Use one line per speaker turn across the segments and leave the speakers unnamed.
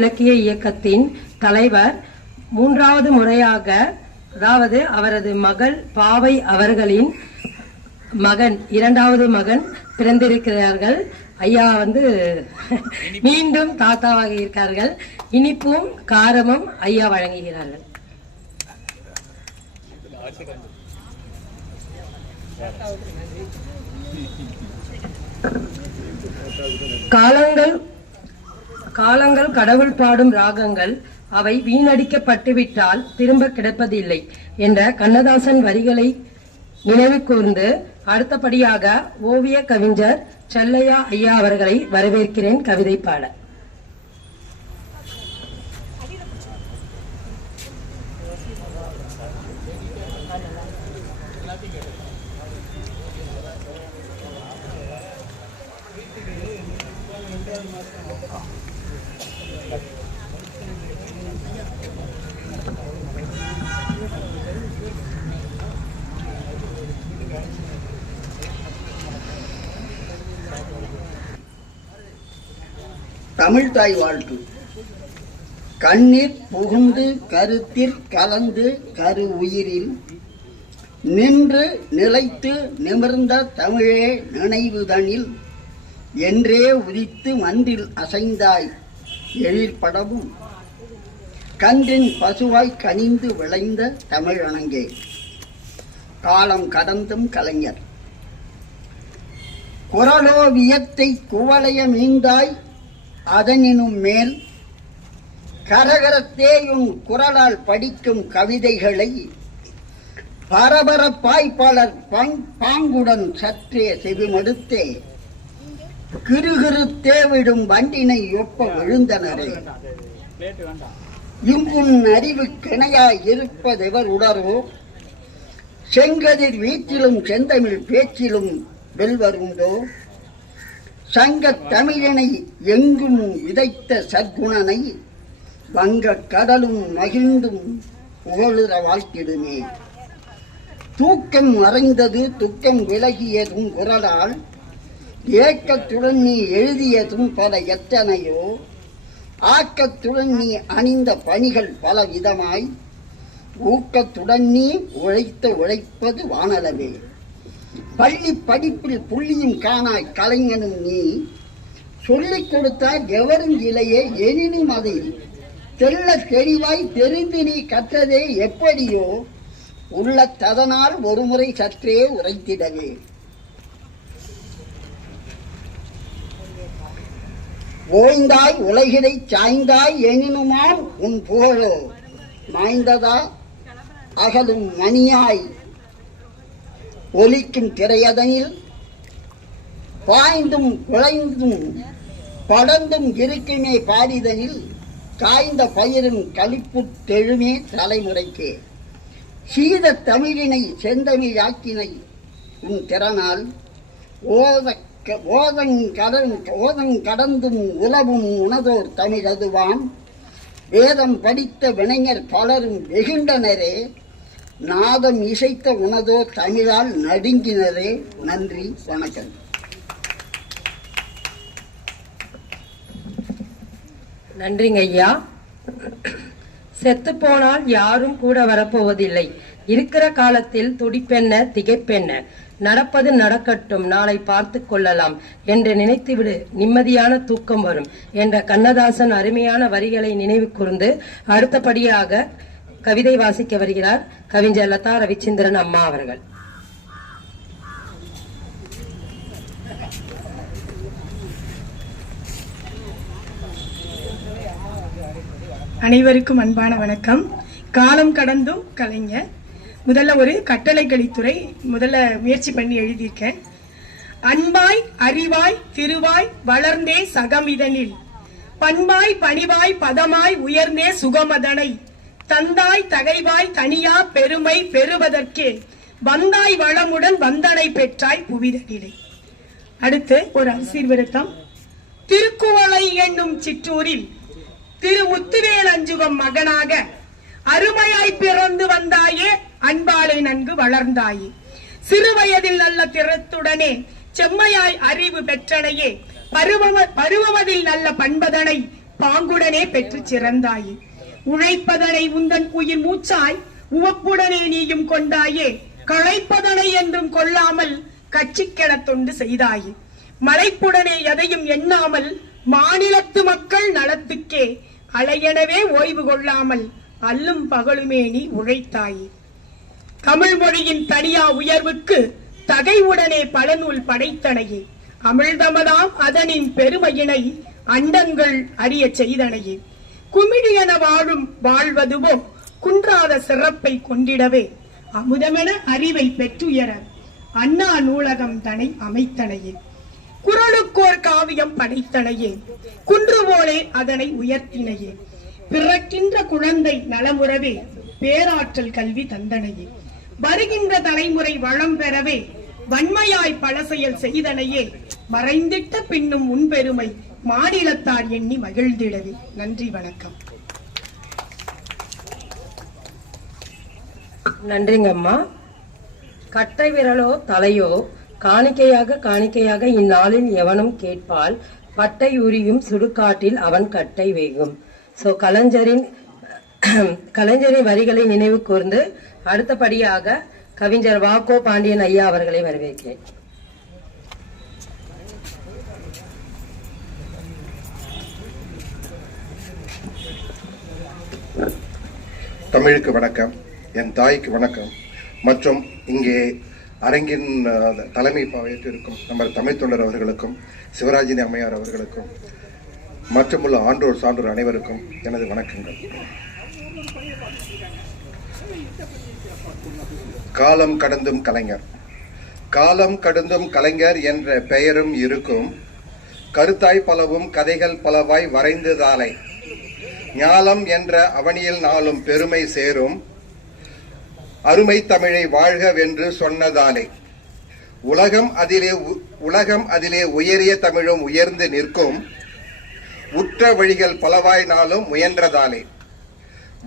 இலக்கிய இயக்கத்தின் தலைவர் மூன்றாவது முறையாக அதாவது அவரது மகள் பாவை அவர்களின் மகன் இரண்டாவது மகன் பிறந்திருக்கிறார்கள். ஐயா வந்து மீண்டும் தாத்தாவாக இருக்கார்கள். இனிப்பும் காரமும் ஐயா வழங்குகிறார்கள். காலங்கள் காலங்கள் கடவுள் பாடும் ராகங்கள் அவை வீணடிக்கப்பட்டுவிட்டால் திரும்ப கிடைப்பதில்லை என்ற கண்ணதாசன் வரிகளை நினைவு கூர்ந்து அடுத்தபடியாக ஓவிய கவிஞர் செல்லையா ஐயா அவர்களை வரவேற்கிறேன் கவிதை பாட.
தமிழ்தாய் வாழ்த்து. கண்ணீர் புகுந்து கருத்தில் கலந்து கரு உயிரில் நின்று நிலைத்து நிமிர்ந்த தமிழே நினைவுதனில் என்றே உதித்து மந்தில் அசைந்தாய் எழிற்படவும் கன்றின் பசுவாய் கனிந்து விளைந்த தமிழணங்கே காலம் கடந்தும் கலைஞர். குரலோவியத்தை குவளைய மீந்தாய் அதனினும் மேல் கரகரத்தேயும் குரலால் படிக்கும் கவிதைகளை பரபரப்பாய் பலர் பாங்குடன் சற்றே செவிமடுத்தே கிருகிருத்தேவிடும் வண்டினை ஒப்ப விழுந்தனரே. இங்கும் அறிவு கிணையாய் இருப்பதெவர் உடரோ செங்கதிர் வீச்சிலும் செந்தமிழ் பேச்சிலும் வெல்வருண்டோ? சங்கத் தமிழனை எங்கும் விதைத்த சற்குணனை வங்கக் கடலும் மகிழ்ந்தும் புகழுற வாழ்த்திடுமே. தூக்கம் மறைந்தது துக்கம் விலகியதும் குரலால் ஏக்கத்துடன் நீ எழுதியதும் பல எத்தனையோ ஆக்கத்துடன் நீ அணிந்த பணிகள் பல விதமாய் ஊக்கத்துடன் நீ உழைத்த உழைப்பது வானளவே. பள்ளி படிப்பில் புள்ளியும் காணாய் கலைஞனும் நீ. சொல்லிக் கொடுத்தால் எவரும் இலையே எனினும் அதை தெல்ல தெளிவாய் தெரிந்து நீ கற்றதே எப்படியோ உள்ள ததனால் ஒருமுறை சற்றே உரைத்திடவே. ஓய்ந்தாய் உலகினை சாய்ந்தாய் எனினுமாம் உன் புகழோ மாய்ந்ததா? அகலும் மணியாய் ஒலிக்கும் திரையதனில் பாய்ந்தும் குலைந்தும் படர்ந்தும் இருக்குமே பாரிதனில் காய்ந்த பயிரும் கழிப்பு தெழுமே தலைமுறைக்கே. சீத தமிழினை செந்தமிழாக்கினை உன் திறனால் ஓத ஓதங் கடன் ஓதங் கடந்தும் உலவும் உணதோர் தமிழதுவான் வேதம் படித்த வினைஞர் பலரும் வெகுண்டனரே. நாதம் இசைத்த உனதோ தமிழால் நடுங்கினரே நன்றி வணக்கம்.
நன்றிங்க ஐயா. செத்து போனால் யாரும் கூட வரப்போவதில்லை. இருக்கிற காலத்தில் துடிப்பென்ன திகைப்பென்ன. நடப்பது நடக்கட்டும் நாளை பார்த்து கொள்ளலாம் என்று நினைத்துவிடு நிம்மதியான தூக்கம் வரும் என்ற கண்ணதாசன் அருமையான வரிகளை நினைவு கூர்ந்து அடுத்தபடியாக கவிதை வாசிக்க வருகிறார் கவிஞர் லதா ரவிச்சந்திரன் அம்மா அவர்கள்.
அனைவருக்கும் அன்பான வணக்கம். காலம் கடந்தும் கலைஞர். முதல்ல ஒரு கட்டளை கலித்துறை முதல்ல முயற்சி பண்ணி எழுதியிருக்கேன். அன்பாய் அறிவாய் திருவாய் வளர்ந்தே சகமிதனில். பண்பாய் பணிவாய் பதமாய் உயர்ந்தே சுகமதனை. தந்தாய் தகைவாய் தனியா பெருமை பெறுவதற்கே வந்தாய் வளமுடன் வந்தனை பெற்றாய் புவிதனிலே அடுத்து ஒரு ஆசீர்வாதம் திருக்குவளை என்னும் சிற்றூரில் திரு முத்துவேல் அஞ்சுகம் மகனாக அருமையாய் பிறந்து வந்தாயே அன்பாலை நன்கு வளர்ந்தாயே. சிறு வயதில் நல்ல திறத்துடனே செம்மையாய் அறிவு பெற்றனையே பருவம பருவமதில் நல்ல பண்பதனை பாங்குடனே பெற்று சிறந்தாயே. உழைப்பதனை உந்தன் உயிர் மூச்சாய் உவப்புடனே நீயும் கொண்டாயே. களைப்பதனை என்றும் கொள்ளாமல் கட்சிக்கென தொண்டு செய்தாயே. மலைப்புடனே எதையும் எண்ணாமல் மாநிலத்து மக்கள் நலத்துக்கே அலையெனவே ஓய்வு கொள்ளாமல் அல்லும் பகலுமே நீ உழைத்தாயே. தமிழ் மொழியின் தனியா உயர்வுக்கு தகைவுடனே பல நூல் படைத்தனையே. அமிழ்தமதாம் அதனின் பெருமையினை அண்டங்கள் அறிய செய்தனையே. குமிழியென வாழும் வாழ்வதுவோ குன்றாத சிறப்பை கொண்டிடவே. அமுதமென அறிவை பெற்றுயர அண்ணா நூலகம் தனை அமைத்தனையே. குரலுக்கோர் காவியம் படைத்தனையே குன்றுவோலே அதனை உயர்த்தினையே. பிறக்கின்ற குழந்தை நலமுறவே பேராற்றல் கல்வி தந்தனையே. வருகின்ற தலைமுறை வளம் பெறவே வன்மையாய் பல செயல் செய்தனையே. மறைந்திட்ட பின்னும் முன்பெருமை மாநிலத்தார் எண்ணி மகிழ்ந்திடவே. நன்றி வணக்கம்.
நன்றிங்க அம்மா கட்டை விரலோ தலையோ காணிக்கையாக காணிக்கையாக இந்நாளில் எவனும் கேட்பால் பட்டை உரியும் சுடுகாட்டில் அவன் கட்டை வேகும். ஸோ கலைஞரின் கலைஞரின் வரிகளை நினைவு கூர்ந்து அடுத்தபடியாக கவிஞர் வாக்கோ பாண்டியன் ஐயா அவர்களை வரவேற்கிறேன்.
தமிழுக்கு வணக்கம் என் தாய்க்கு வணக்கம். மற்றும் இங்கே அரங்கின் தலைமை இருக்கும் நம்ம தமிழ் தொண்டர் அவர்களுக்கும் சிவராஜினி அம்மையார் அவர்களுக்கும் மற்றுமுள்ள ஆன்றோர் சான்றோர் அனைவருக்கும் எனது வணக்கங்கள். காலம் கடந்தும் கலைஞர். காலம் கடந்தும் கலைஞர் என்ற பெயரும் இருக்கும். கருத்தாய் பலவும் கதைகள் பலவாய் வரைந்ததாலை ஞாலம் என்ற அவனியில் நாளும் பெருமை சேரும். அருமை தமிழை வாழ்க வென்று சொன்னதாலே. உலகம் அதிலே உ- உலகம் அதிலே உயரிய தமிழும் உயர்ந்து நிற்கும். உற்ற வழிகள் பலவாய் நாளும் முயன்றதாலே.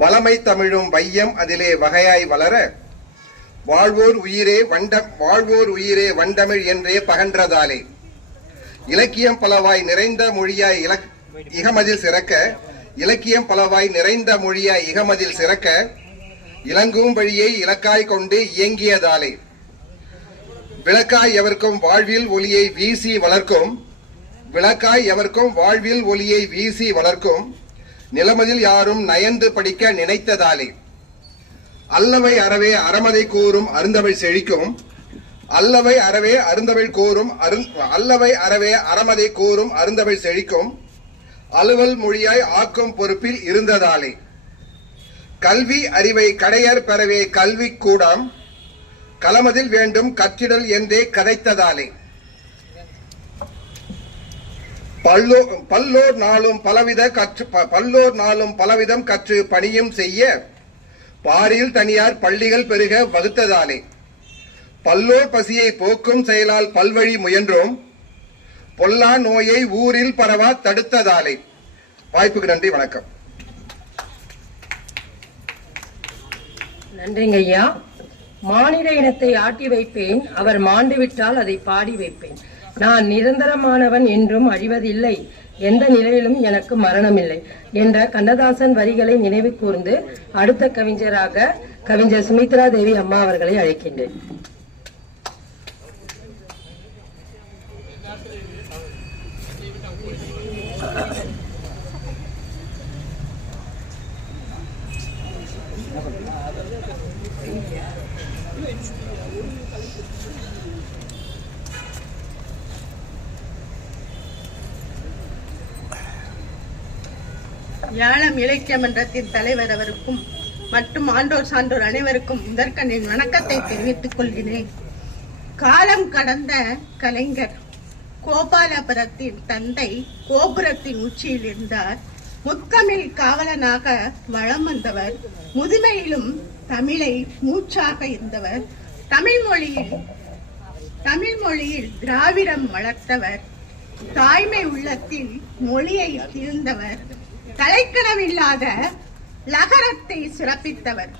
வளமை தமிழும் வையம் அதிலே வகையாய் வளர வாழ்வோர் உயிரே வண்ட வாழ்வோர் உயிரே வண்டமிழ் என்றே பகன்றதாலே. இலக்கியம் பலவாய் நிறைந்த மொழியாய் இலக் இகமதில் சிறக்க இலக்கியம் பலவாய் நிறைந்த மொழிய இகமதில் சிறக்க இலங்கும் வழியை இலக்காய் கொண்டு இயங்கியதாலே. விளக்காய் எவர்க்கும் வாழ்வில் ஒளியை வீசி வளர்க்கும். விளக்காய் எவர்க்கும் வாழ்வில் ஒளியை வீசி வளர்க்கும். நிலமதில் யாரும் நயந்து படிக்க நினைத்ததாலே. அல்லவை அறவே அறமதை கூறும் அருந்தவள் செழிக்கும். அல்லவை அறவே அருந்தவள் கூறும் அருந் அல்லவை அறவே அறமதை கூறும் அருந்தவள் செழிக்கும். அலுவல் மொழியாய் ஆக்கும் பொறுப்பில் இருந்ததாலே. கல்வி அறிவை கடையர் பெறவே கல்வி கூடம். களமதில் வேண்டும் கற்றிடல் என்றே கதைத்ததாலே. பல்லோ பல்லோர் நாளும் பலவித கற்று ப- பல்லோர் நாளும் பலவிதம் கற்று பணியும் செய்ய பாரியில் தனியார் பள்ளிகள் பெருக வகுத்ததாலே. பல்லோர் பசியை போக்கும் செயலால் பல்வழி முயன்றோம். பொல்லா நோயை ஊரில் பரவா தடுத்ததாலே. வாய்ப்புக்கு நன்றி வணக்கம்.
நன்றிங்க ஐயா. மானிட இனத்தை ஆட்டி வைப்பேன் அவர் மாண்டு விட்டால் அதை பாடி வைப்பேன். நான் நிரந்தரமானவன் என்றும் அழிவதில்லை. எந்த நிலையிலும் எனக்கு மரணமில்லை என்ற கண்ணதாசன் வரிகளை நினைவு கூர்ந்து அடுத்த கவிஞராக கவிஞர் சுமித்ரா தேவி அம்மா அவர்களை அழைக்கின்றேன்.
யாழம் இலக்கிய மன்றத்தின் தலைவர் அவருக்கும் மற்றும் ஆண்டோர் சான்றோர் அனைவருக்கும் முதற்கண்ணின் வணக்கத்தை தெரிவித்துக் கொள்கிறேன். காலம் கடந்த கலைஞர் கோபாலபுரத்தின் தந்தை கோபுரத்தின் உச்சியில் இருந்தார். முத்தமிழ் காவலனாக வளம் வந்தவர். முதுமையிலும் தமிழை மூச்சாக இருந்தவர். தமிழ் மொழியில் தமிழ் மொழியில் திராவிடம் வளர்த்தவர். தாய்மை உள்ளத்தில் மொழியை தீர்ந்தவர் தலைக்கணமில்லாத லகரத்தை சிறப்பித்தவர்.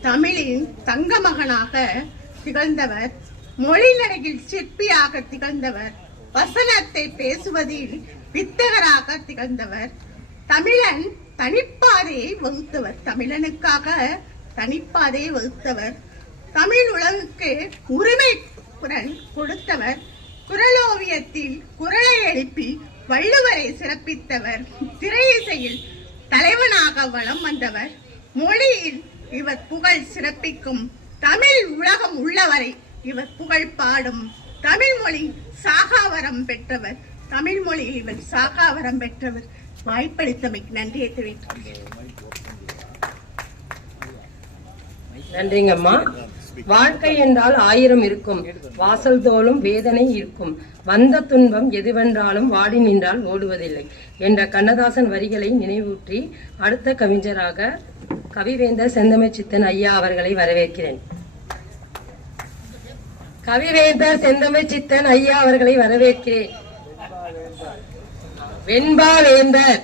தமிழின் தங்க மகனாக திகழ்ந்தவர். மொழிநடையில் சிற்பியாக திகழ்ந்தவர். வசனத்தை பேசுவதில் வித்தகராக திகழ்ந்தவர். தமிழன் தனிப்பாதையை வகுத்தவர். தமிழனுக்காக தனிப்பாதையை வகுத்தவர். தமிழ் உலகுக்கு உரிமை குரல் கொடுத்தவர். குரலோவியத்தில் குரலை எழுப்பி வள்ளுவரை சிறப்பித்தவர் திரையிசையில் தலைவனாக வலம் வந்தவர் மொழியில் இவர் புகழ் சிறப்பிக்கும் தமிழ் உலகம் உள்ளவரை இவர் புகழ் பாடும் தமிழ் மொழி சாகாவரம் பெற்றவர் தமிழ் மொழியில் இவர் சாகாவரம் பெற்றவர். வாய்ப்பளித்தமைக்கு நன்றியை தெரிவித்துள்ளேன்
நன்றிங்கம்மா. வாழ்க்கை என்றால் ஆயிரம் இருக்கும். வாசல் தோளும் வேதனை இருக்கும். வந்த துன்பம் எதுவென்றாலும் வாடி நின்றால் ஓடுவதில்லை என்ற கண்ணதாசன் வரிகளை நினைவூற்றி அடுத்த கவிஞராக கவிவேந்தர் செந்தமிழ் சித்தன் ஐயா அவர்களை வரவேற்கிறேன். கவிவேந்தர் செந்தமிழ் சித்தன் ஐயா அவர்களை வரவேற்கிறேன். வெண்பா வேந்தர்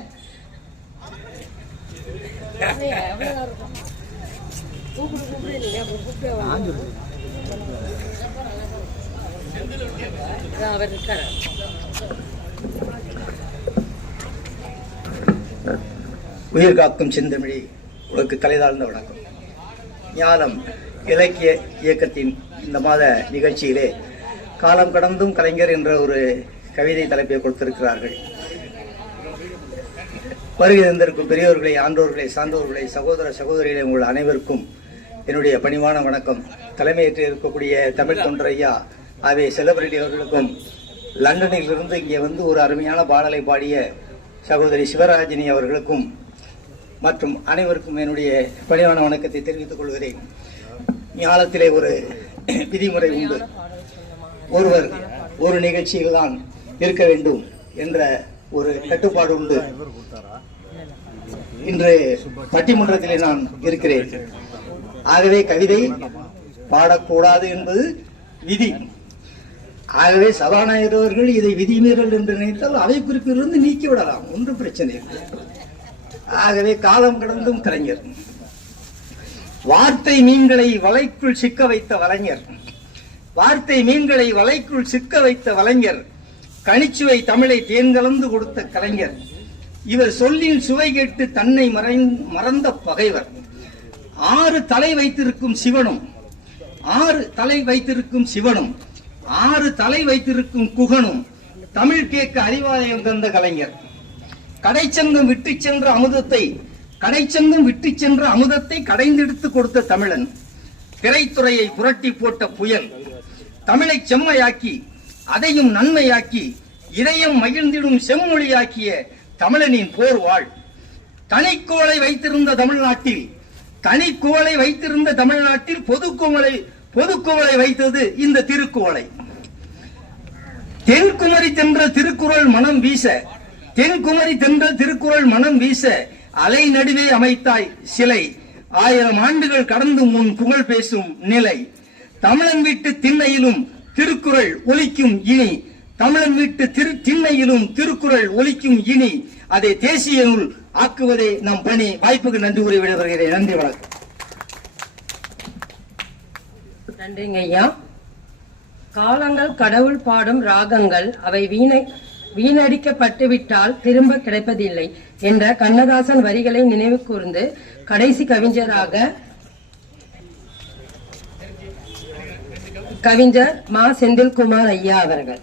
அவர்
உயிர் காக்கும் செந்தமிழி உனக்கு தலைதாழ்ந்த வணக்கம். ஞானம் இலக்கிய இயக்கத்தின் இந்த மாத நிகழ்ச்சியிலே காலம் கடந்தும் கலைஞர் என்ற ஒரு கவிதை தலைப்பை கொடுத்திருக்கிறார்கள். வருகை தந்திருக்கும் பெரியோர்களை ஆண்டோர்களை சான்றோர்களை சகோதர சகோதரிகளை உங்கள் அனைவருக்கும் என்னுடைய பணிவான வணக்கம். தலைமையேற்று இருக்கக்கூடிய தமிழ் தொண்டர் அவை செலிபிரிட்டி அவர்களுக்கும் லண்டனில் இருந்து இங்கே வந்து ஒரு அருமையான பாடலை பாடிய சகோதரி சிவராஜினி அவர்களுக்கும் மற்றும் அனைவருக்கும் என்னுடைய பணிவான வணக்கத்தை தெரிவித்துக் கொள்கிறேன். ஞானத்திலே ஒரு விதிமுறை உண்டு. ஒருவர் ஒரு நிகழ்ச்சியில் தான் இருக்க வேண்டும் என்ற ஒரு கட்டுப்பாடு உண்டு. இன்று பட்டிமன்றத்திலே நான் இருக்கிறேன். ஆகவே கவிதை பாடக்கூடாது என்பது விதி. ஆகவே சபாநாயகர் அவர்கள் இதை விதிமீறல் என்று நினைத்தால் அவை குறிப்பிலிருந்து நீக்கி விடலாம் ஒன்றும் பிரச்சனை இல்லை. ஆகவே காலம் கடந்தும் கலைஞர். வார்த்தை மீன்களை வலைக்குள் சிக்க வைத்த வலைஞர். வார்த்தை மீன்களை வலைக்குள் சிக்க வைத்த வலைஞர். கனிச்சுவை தமிழை தேன் கலந்து கொடுத்த கலைஞர். இவர் சொல்லின் சுவை கேட்டு தன்னை மறைந்- மறந்த பகைவர். ஆறு தலை வைத்திருக்கும் சிவனும் ஆறு தலை வைத்திருக்கும் சிவனும் ஆறு தலை வைத்திருக்கும் குகனும் தமிழ் கேட்க அறிவாலயம் தந்த கலைஞர். கடைச்சங்கம் விட்டு சென்ற அமுதத்தை கடைச்சங்கம் விட்டு சென்ற அமுதத்தை கடைந்தெடுத்து கொடுத்த தமிழன். திரைத்துறையை புரட்டி போட்ட புயல் தமிழை செம்மையாக்கி அதையும் நன்மையாக்கி இதையும் மகிழ்ந்திடும் செம்மொழியாக்கிய தமிழனின் போர் வாழ் தனிக்கோளை வைத்திருந்த தமிழ்நாட்டில் தனிக்குவளை வைத்திருந்த தமிழ்நாட்டில் பொதுக்குவளை பொதுக்குவளை வைத்தது இந்த திருக்குவளை. தென்குமரி தென்ற திருக்குறள் மனம் வீச தென்குமரி தென்ற திருக்குறள் மனம் வீச அலை நடுவே அமைத்தாய் சிலை. ஆயிரம் ஆண்டுகள் கடந்து முன் புகழ் பேசும் நிலை. தமிழன் வீட்டு திண்ணையிலும் திருக்குறள் ஒலிக்கும் இனி. தமிழன் வீட்டு திரு திண்ணையிலும் திருக்குறள் ஒலிக்கும் இனி அதை தேசிய நூல் ஆக்குவதே நம் பணி. வாய்ப்புக்கு நன்றி கூறி விடைபெறுகிறேன். நன்றி வணக்கம்.
நன்றிங்க ஐயா. காலங்கள் கடவுள் பாடும் ராகங்கள் அவை வீணை வீணடிக்கப்பட்டு விட்டால் திரும்ப கிடைப்பதில்லை என்ற கண்ணதாசன் வரிகளை நினைவு கூர்ந்து கடைசி கவிஞராக கவிஞர் மா செந்தில்குமார் ஐயா அவர்கள்.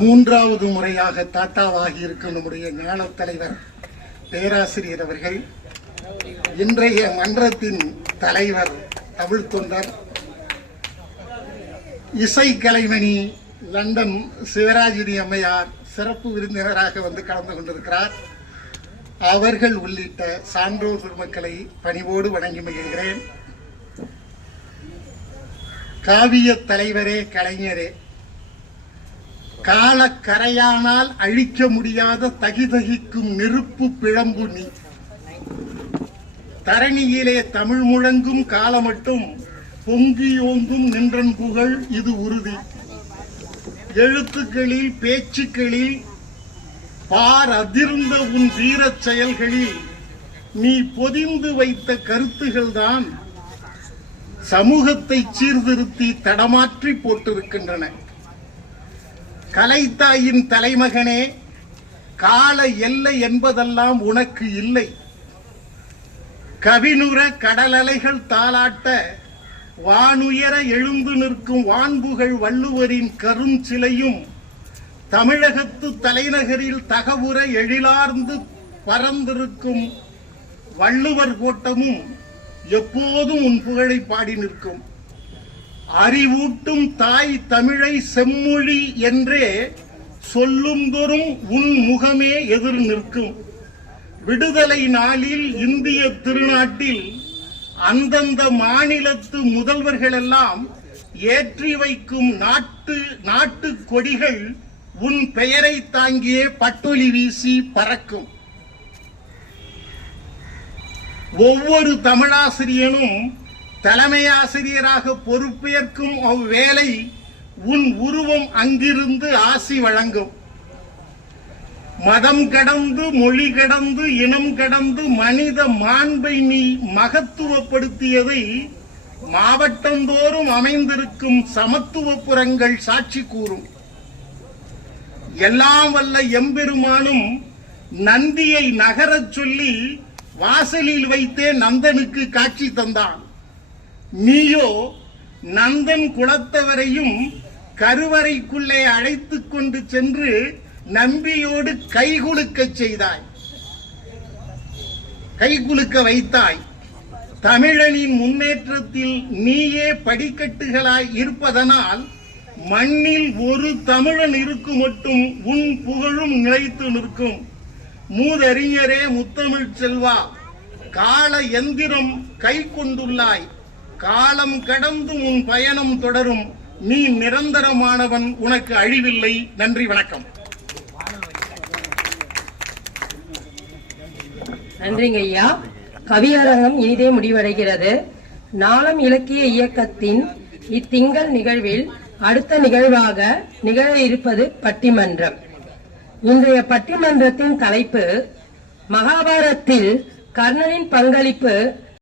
மூன்றாவது முறையாக தாத்தாவாகி இருக்கும் நம்முடைய ஞானத் தலைவர் பேராசிரியர் அவர்கள் இன்றைய மன்றத்தின் தலைவர் தமிழ் தொண்டர் இசை கலைமணி லண்டன் சிவராஜினி அம்மையார் சிறப்பு விருந்தினராக வந்து கலந்து கொண்டிருக்கிறார். அவர்கள் உள்ளிட்ட சான்றோர் பெருமக்களை பணிவோடு வணங்கி மகிழ்கிறேன். காவிய தலைவரே கலைஞரே காலக்கரையானால் அழிக்க முடியாத தகிதகிக்கும் நெருப்பு பிழம்பு நீ. தரணியிலே தமிழ் முழங்கும் காலமட்டும் பொங்கியோங்கும் நின்றன் புகழ் இது உறுதி. எழுத்துக்களில் பேச்சுக்களில் பார் அதிர்ந்த உன் வீரச் செயல்களில் நீ பொதிந்து வைத்த கருத்துகள்தான் சமூகத்தை சீர்திருத்தி தடமாற்றி போட்டிருக்கின்றன. கலைத்தாயின் தலைமகனே கால எல்லை என்பதெல்லாம் உனக்கு இல்லை. கவினுர கடலலைகள் தாளாட்ட வானுயர எழுந்து நிற்கும் வான்புகள் வள்ளுவரின் கருஞ்சிலையும் தமிழகத்து தலைநகரில் தகவுற எழிலார்ந்து பறந்திருக்கும் வள்ளுவர் கோட்டமும் எப்போதும் உன் புகழை பாடி நிற்கும். அறிவூட்டும் தாய் தமிழை செம்மொழி என்றே சொல்லுந்தோறும் உன் முகமே எதிர் நிற்கும். விடுதலை நாளில் இந்திய திருநாட்டில் அந்தந்த மாநிலத்து முதல்வர்களெல்லாம் ஏற்றி வைக்கும் நாட்டு நாட்டு கொடிகள் உன் பெயரை தாங்கியே பட்டொலி வீசி பறக்கும். ஒவ்வொரு தமிழாசிரியனும் தலைமை ஆசிரியராக பொறுப்பேற்கும் அவ்வேளை உன் உருவம் அங்கிருந்து ஆசி வழங்கும். மதம் கடந்து மொழி கடந்து இனம் கடந்து மனித மாண்பை நீ மகத்துவப்படுத்தியதை மாவட்டந்தோறும் அமைந்திருக்கும் சமத்துவப்புறங்கள் சாட்சி கூறும். எல்லாம் வல்ல எம்பெருமானும் நந்தியை நகரச் சொல்லி வாசலில் வைத்தே நந்தனுக்கு காட்சி தந்தான். நீயோ நந்தன் குலத்தவரையும் கருவறைக்குள்ளே அழைத்து கொண்டு சென்று நம்பியோடு கைகுலுக்கச் செய்தாய். கைகுலுக்க வைத்தாய். தமிழனின் முன்னேற்றத்தில் நீயே படிக்கட்டுகளாய் இருப்பதனால் மண்ணில் ஒரு தமிழன் இருக்கும் மட்டும் உன் புகழும் நிலைத்து நிற்கும். மூதறிஞரே முத்தமிழ் செல்வா கால எந்திரம் கை கொண்டுள்ளாய். காலம் கடந்து உன் பயணம் தொடரும். நீ நிரந்தரமானவன் உனக்கு அழிவில்லை. நன்றி வணக்கம்.
நன்றிங்க ஐயா. கவியரங்கம் இனிதே முடிவடைகிறது. நாளம் இலக்கிய இயக்கத்தின் இத்திங்கள் நிகழ்வில் அடுத்த நிகழ்வாக நிகழ இருப்பது பட்டிமன்றம். இன்றைய பட்டிமன்றத்தின் தலைப்பு மகாபாரத்தில் கர்ணனின் பங்களிப்பு